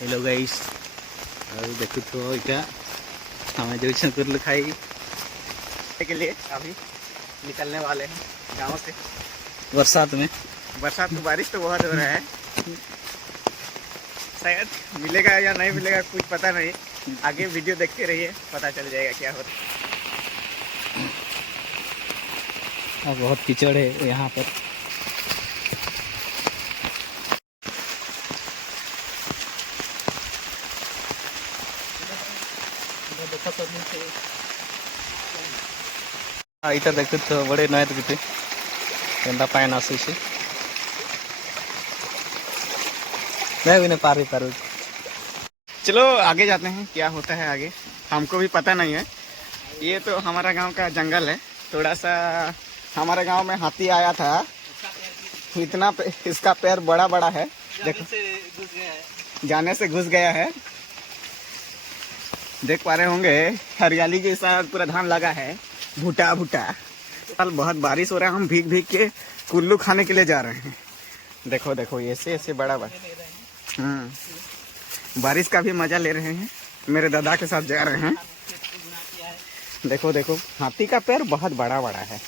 Hello guys और देखो तो इटा हमें जो कुर्लू खाई के लिए अभी निकलने वाले हैं गांव से बरसात में। बरसात तो बारिश तो बहुत हो रहा है, शायद मिलेगा या नहीं मिलेगा कुछ पता नहीं। आगे वीडियो देखते रहिए, पता चल जाएगा क्या होता है। बहुत कीचड़ है यहाँ पर। इटा देखते तो बड़े नए देखते केंदा पायन आसे मैं भी नहीं पार चलो आगे जाते हैं, क्या होता है आगे हमको भी पता नहीं है। ये तो हमारा गांव का जंगल है, थोड़ा सा हमारे गांव में हाथी आया था, इतना इसका पैर बड़ा बड़ा है, देखो जाने से घुस गया है। देख पा रहे होंगे हरियाली के साथ पूरा धान लगा है, भुट्टा भुट्टा। कल बहुत बारिश हो रहा है, हम भीग भीग के कुल्लू खाने के लिए जा रहे हैं। देखो देखो ऐसे ऐसे बड़ा बड़ा बारिश का भी मजा ले रहे हैं, मेरे दादा के साथ जा रहे हैं। देखो देखो हाथी का पैर बहुत बड़ा बड़ा है।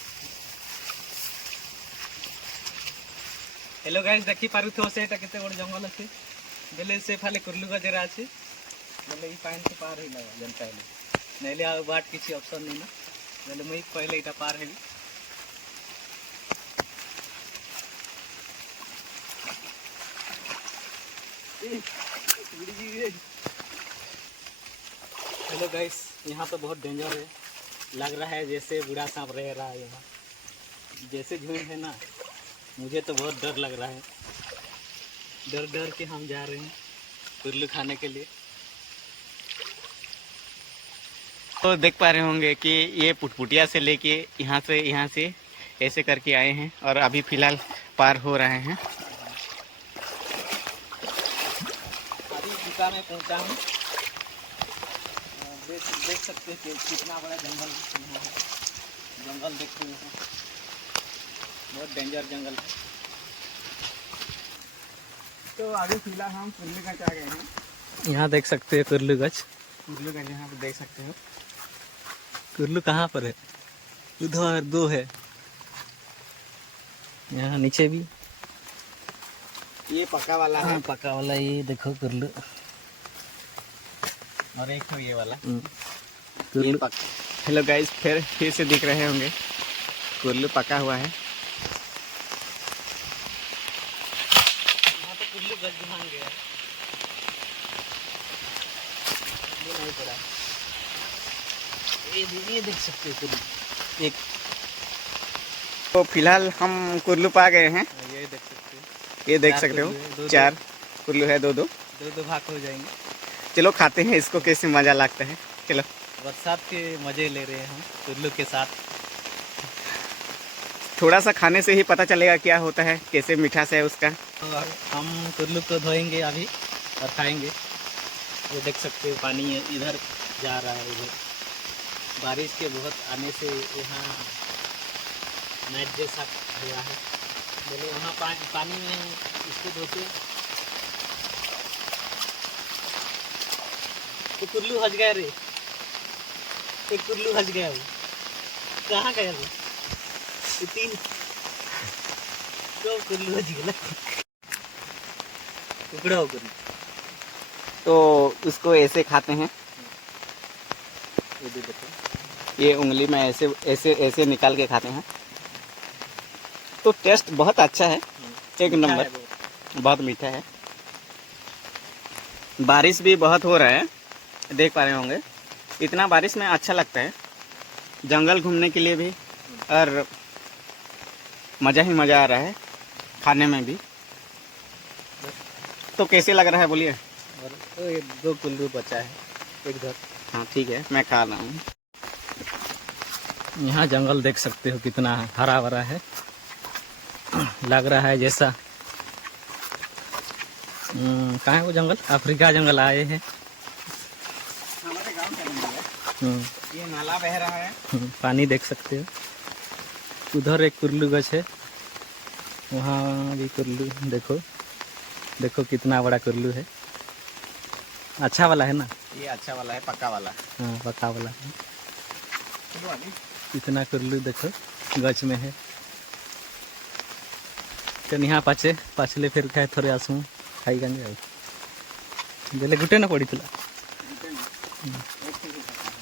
हेलो गाइस देखि पारुथो सेटा केते बड़ जंगल अछि बेले से फाले कुर्लू गजरा अछि बेले ई पाइन से पार हिला जनता है नेले आ बाट किछि ऑप्शन नहीं ना बेले मई पहले इटा पार हेली। हेलो गाइस यहाँ तो बहुत डेंजर है, लग रहा है जैसे बूढ़ा सांप रह रहा है यहाँ, जैसे झुंड है ना। मुझे तो बहुत डर लग रहा है, डर डर के हम जा रहे हैं कुर्लू खाने के लिए। तो देख पा रहे होंगे कि ये पुटपुटिया से लेके यहाँ से ऐसे करके आए हैं और अभी फिलहाल पार हो रहे हैं। अभी दुकान में पहुँचा हूँ, देख सकते हैं कि कितना बड़ा जंगल है। जंगल देखते हैं, बहुत डेंजर जंगल है। तो अभी फिलहाल हम कुर्लू गंज आ गए हैं। यहाँ देख सकते हैं कुर्लू गंज यहाँ पे देख सकते हो। कुर्लू कहाँ पर है? उधर दो है, यहाँ नीचे भी ये पक्का वाला है, पक्का वाला। ये देखो कुर्लू, और एक तो ये वाला कुर्लू। हेलो गाइस फिर से दिख रहे होंगे कुर्लू पका हुआ है। यहाँ तो कुर्लू गंज भांग गया, ये नहीं पड़ा। ये देख सकते हो कुर्लू एक। तो फिलहाल हम कुर्लू पा गए हैं, ये देख सकते हो, ये देख सकते हो 4 कुर्लू है, दो भाग हो जाएंगे। चलो खाते हैं इसको, कैसे मजा लगता है। चलो बरसात के मजे ले रहे हैं हम कुर्लू के साथ। थोड़ा सा खाने से ही पता चलेगा क्या होता है, कैसे मिठास है उसका। तो हम कुर्लू को धोएंगे अभी और खाएंगे। ये देख सकते हो पानी इधर जा रहा है, इधर बारिश के बहुत आने से यहाँ नाइट जैसा हुआ है। बोले वहाँ पानी में इसको धोते तो कुर्लू हज गया रे, एक कुर्लू हज गया। वो कहाँ गया रे? 3 तो कुर्लू हज गया, टुकड़ा हो कुर्लू। तो उसको ऐसे खाते हैं, ये भी देखो, ये उंगली में ऐसे ऐसे ऐसे निकाल के खाते हैं। तो टेस्ट बहुत अच्छा है, एक नंबर, बहुत मीठा है। बारिश भी बहुत हो रहा है, देख पा रहे होंगे। इतना बारिश में अच्छा लगता है, जंगल घूमने के लिए भी, और मज़ा ही मज़ा आ रहा है खाने में भी। तो कैसे लग रहा है बोलिए? और तो ये 2 कुल्लू बचा है एक इधर। हाँ ठीक है, मैं खा रहा हूँ। यहाँ जंगल देख सकते हो कितना हरा भरा है, लग रहा है जैसा कहाँ है वो जंगल? अफ्रीका जंगल आए हैं। हमारे गांव का जंगल है, ये नाला बह रहा है, पानी देख सकते हो। उधर एक कुर्लू गछ है, वहाँ भी कुर्लू देखो, देखो कितना बड़ा कुर्लू है। अच्छा वाला है ना? ये अच्छा वाला है, पक्का वाला। हाँ पक्का वाला है। इतना कुल्लू देखो गच में है। तो यहाँ पाछले फिर खाए थोड़े आसू खाई गंजे बेले गुटे ना पड़ी थला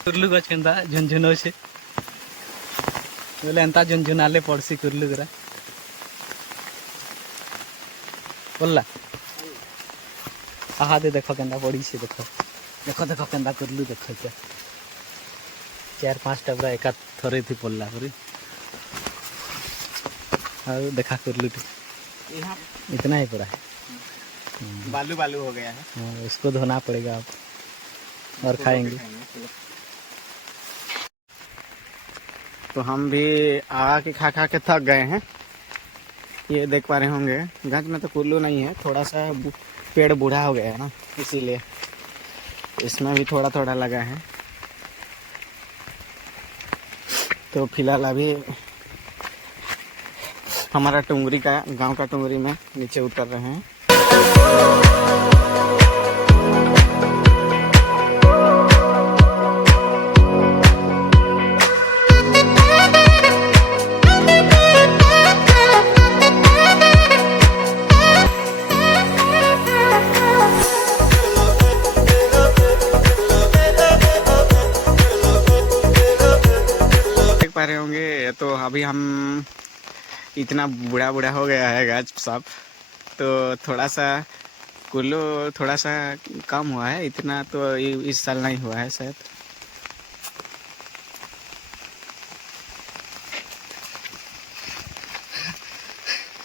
कुर्लू गच केंदा झुनझुनो से बोले एंता झुनझुनाले पड़सी कुर्लू गरा बोलला आहा दे देखो केंदा पड़ी से देखो देखो देखो केंदा कुर्लू देखो क्या 4-5 टबरा एका थोड़े थी पड़ला पूरी और देखा कुर्लू यहाँ इतना ही पड़ा है। बालू बालू हो गया है। हाँ, इसको धोना पड़ेगा अब और खाएंगे। तो हम भी आके खा खा के थक गए हैं। ये देख पा रहे होंगे गंज में तो कुल्लू नहीं है, थोड़ा सा पेड़ बूढ़ा हो गया है ना, इसीलिए इसमें भी थोड़ा थोड़ा लगा है। तो फिलहाल अभी हमारा टुंगरी का गांव का टुंगरी में नीचे उतर रहे हैं। देख पा रहे होंगे तो अभी हम इतना बूढ़ा बूढ़ा हो गया है गाछ सब, तो थोड़ा सा कुल्लू थोड़ा सा कम हुआ है, इतना तो इस साल नहीं हुआ है शायद।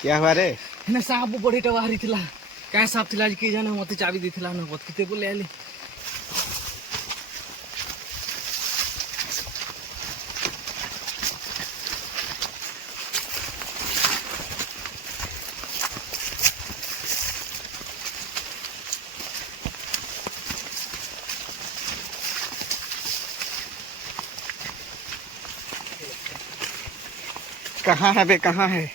क्या हुआ रे? ना साहब बड़ी टवारी थिला काय साहब थिला कि जाने मते चाबी दिथिला ना बत किते बोले आली कहाँ है बे, कहाँ है?